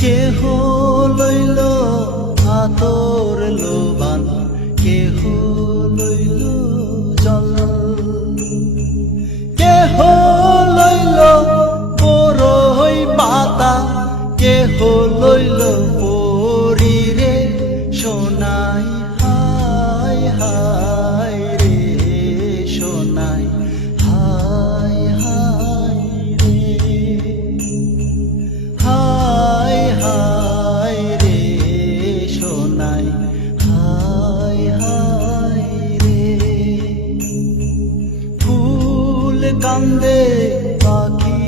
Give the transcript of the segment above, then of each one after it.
কেহ লইল আতর লোবান কেহ কান্দে পাখি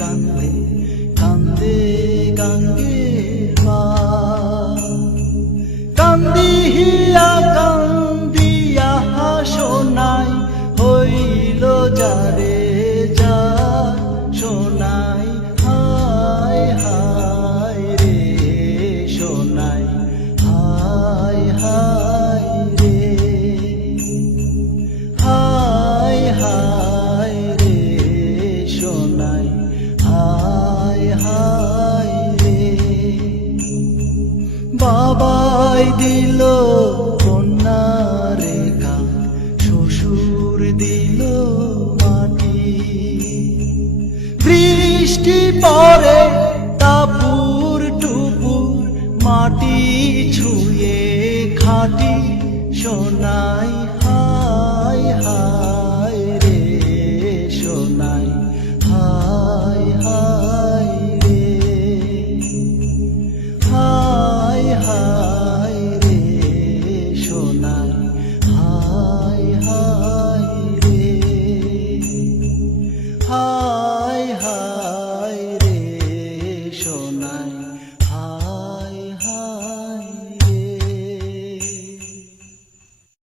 কান্দে কান্দে কান্দে মা। বাবাই দিল কন্যা রেখা শ্বশুর দিল মাটি। বৃষ্টি পরে তাপুর টুপুর, মাটি ছুঁয়ে খাটি সোনা